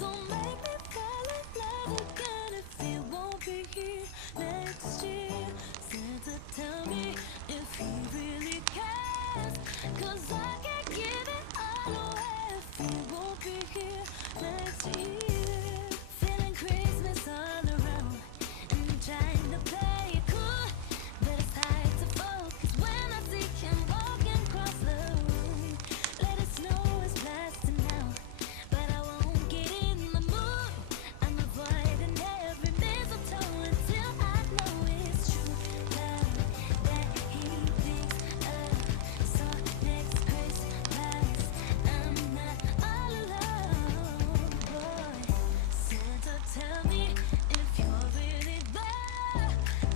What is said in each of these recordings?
Don't make me fall in love again if he won't be here next year. Santa, tell me if he really cares. 'Cause I can't give it all away if he won't be here next year. Feeling Christmas all around, and I'm trying to play it cool, but it's hard to focus when I see him walking across the room. Let it snow is blasting now, but I won't get in the mood. I'm avoiding every mistletoe until I know it's true love that he thinks of. So next Christmas, I'm not all alone, boy. Santa, tell me if you're really there.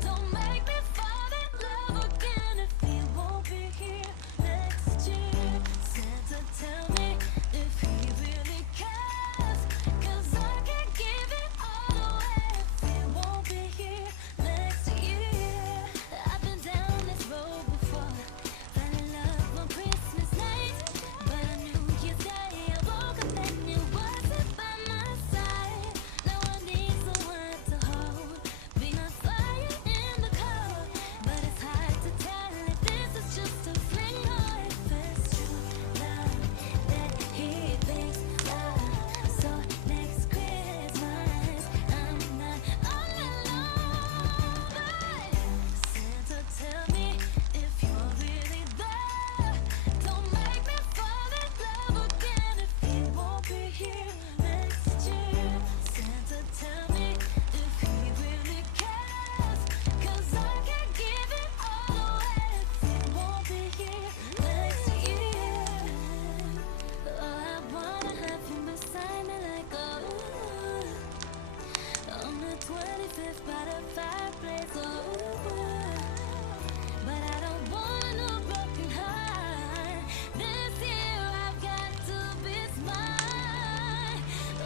Don't make me fall in love again if he won't be here next year. Santa, tell me if he really cares. 'Cause I can't give it all away if he won't be here next year. I've been down this road before, fell in love on Christmas night, but on New Year's Day I woke up and you wasn't by my side. Now I need someone to hold, be my fire in the cold. But it's hard to tell if this is just a fling or if it's true love that he thinks of. So next Christmas, I'm not all alone, but Santa, tell me if you're really there. Don't make me fall in love again if he won't be here next year. Santa, tell me if he really cares. 'Cause I can't give it all away if he won't be here next year. Oh, I wanna have him beside me like on the 25th by the fireplace. But I don't want no broken heart. This year I've got to be smart.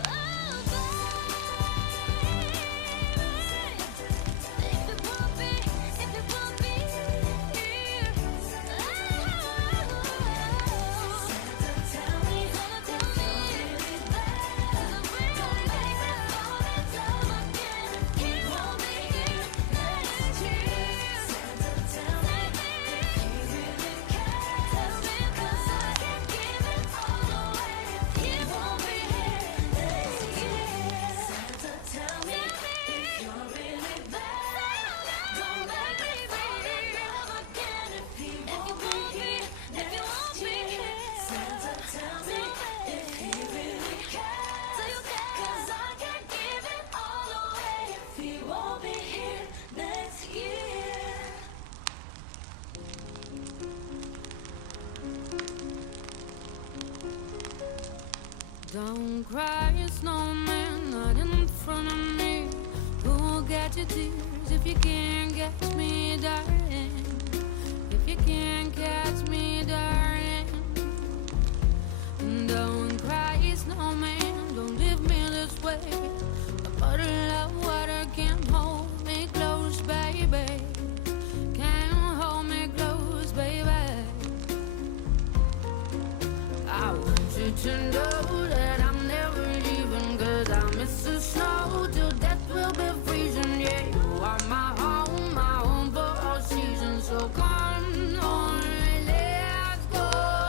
Oh, baby, if it won't be here. Santa, tell me if you're really there. Don't make me fall in love again if he won't be here next year. Santa, tell me if he really cares. 'Cause I can't give it all away if he won't be here next year. Santa, tell me if you're really there. Don't make me fall in love again if he won't be here next year. Santa, tell me if he really cares. 'Cause I can't give it all away if he won't be here next year. Don't cry, snowman, not in front of me. Who'll get your tears if you can't catch me, darling? If you can't catch me, darling. Don't cry, snowman, don't leave me this way. A bottle of water can't hold me close, baby. Can't hold me close, baby. I want you to know that I'm never leaving, 'cause I miss the snow till death will be freezing. Yeah, you are my home for all seasons. So come on, let's go.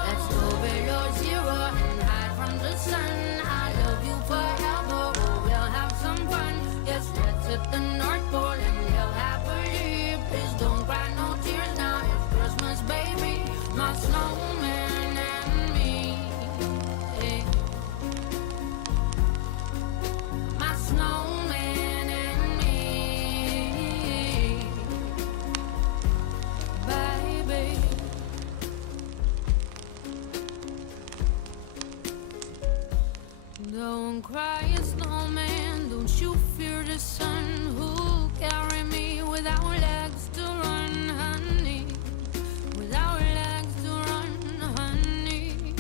Let's go below zero and hide from the sun. I love you forever, oh, we'll have some fun. Yes, let's hit the North Pole and live happily. Please don't cry no tears now, it's Christmas, baby. My snowman and me. Yeah. My snowman and me, baby. Don't cry, snowman, don't you fear the sun. Who'll carry me without legs to run, honey? Without legs to run, honey.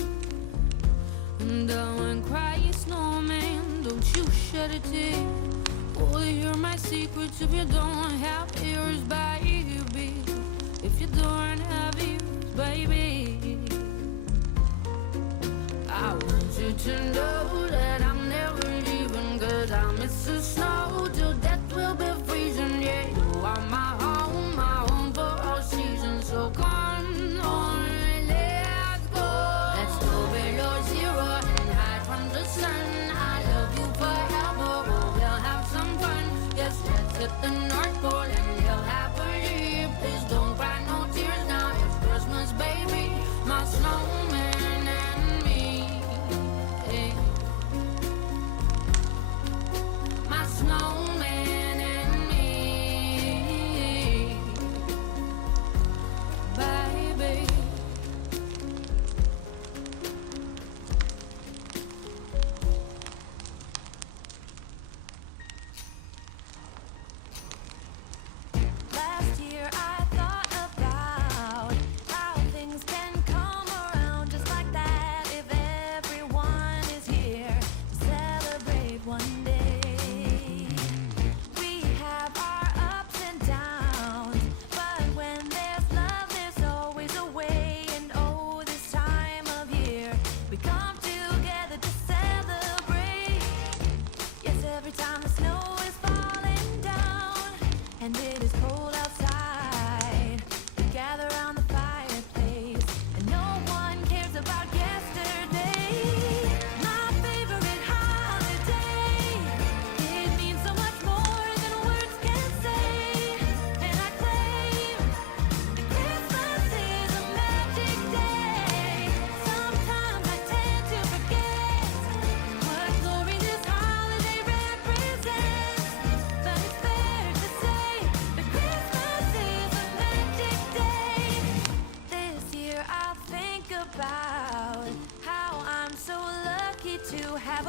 Don't cry, snowman, don't you shed a tear. Oh, you're my secrets if you don't have ears, baby. If you don't have ears, baby. I want you to know that I'm never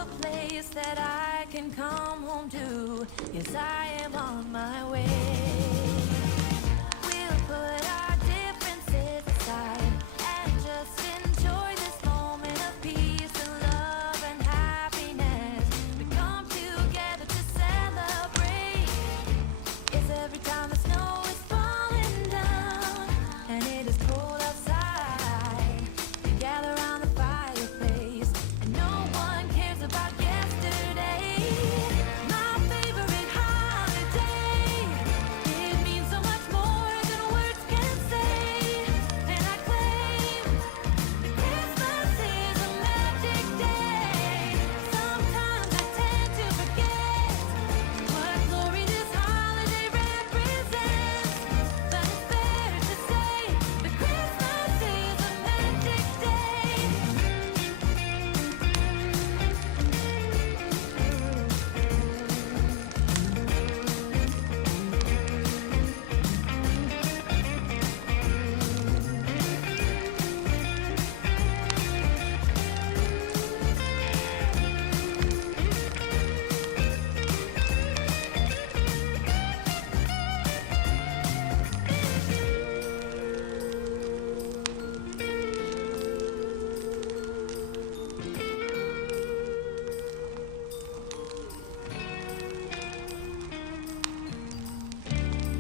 a place that I can come home to. Yes, I am on my way. We'll put our differences aside and just enjoy this moment of peace and love and happiness. We come together to celebrate. Yes, every time the snow is falling down and it is cold outside, we gather around the fireplace and no one cares about yesterday. My favorite holiday, it means so much more than words can say. And I claim that Christmas is a magic day. Sometimes I tend to forget what glory this holiday represents, but it's fair to say that Christmas is a magic day.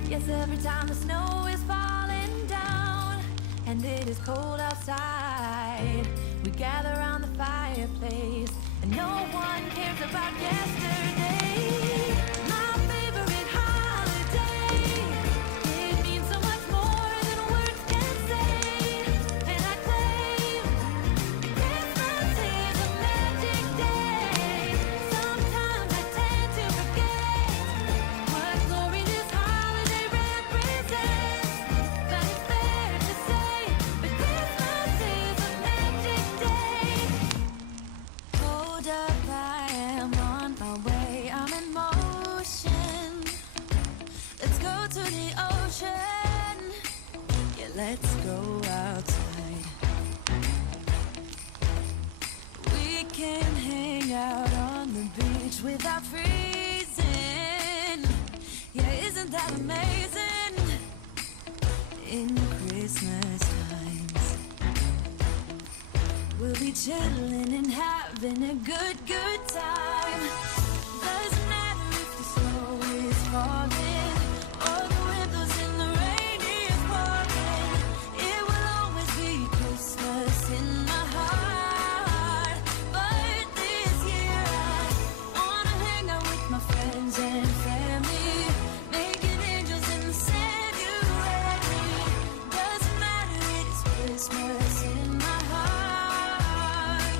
Yes, every time the snow is falling down and it is cold outside, we gather around the fireplace and no one cares about yesterday. My favorite holiday, it means so much more than words can say. And I claim Christmas is a magic day. Sometimes I tend to forget what glory this holiday represents, but it's fair to say that Christmas is a magic day. Hold up, I am on my way, I'm in motion. Let's go to the ocean, yeah, let's go outside. We can hang out on the beach without freezing. Yeah, isn't that amazing? In Christmas times, we'll be chilling and having a good time. Doesn't matter if the snow is falling or the windows in the rain is pouring. It will always be Christmas in my heart. But this year I wanna hang out with my friends and family, making angels in the sanctuary. Doesn't matter, it's Christmas in my heart.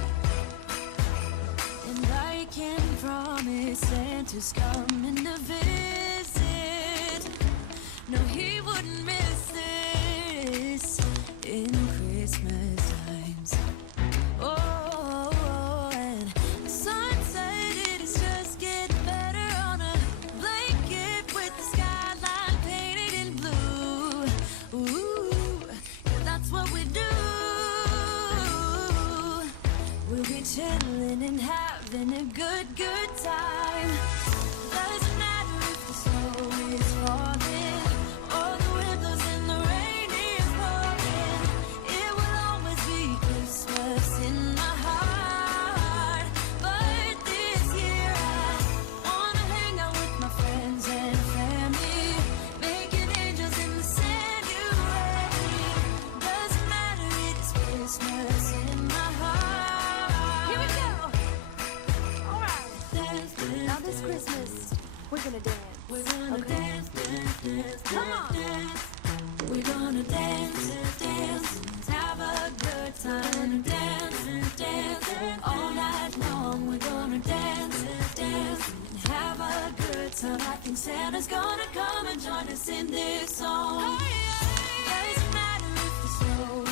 And I can promise Santa's coming to visit. No, he wouldn't miss this in Christmas times. Oh, and the sun said it is just getting better on a blanket with the skyline painted in blue. Ooh, yeah, that's what we do. We'll be chilling and having a good time. Doesn't matter if the snow is falling or the windows in the rain is pouring. It will always be Christmas in my heart. But this year I wanna hang out with my friends and family, making angels in the sanctuary. Doesn't matter, it's Christmas in my heart. Here we go. All right. Dance, dance, now this Christmas, we're gonna dance. We're gonna dance, dance, dance, come on. Dance. We're gonna dance, dance, have a good time. Dance, dance, all night long. We're gonna dance, dance, have a good time. I think Santa's gonna come and join us in this song. Doesn't matter if the snow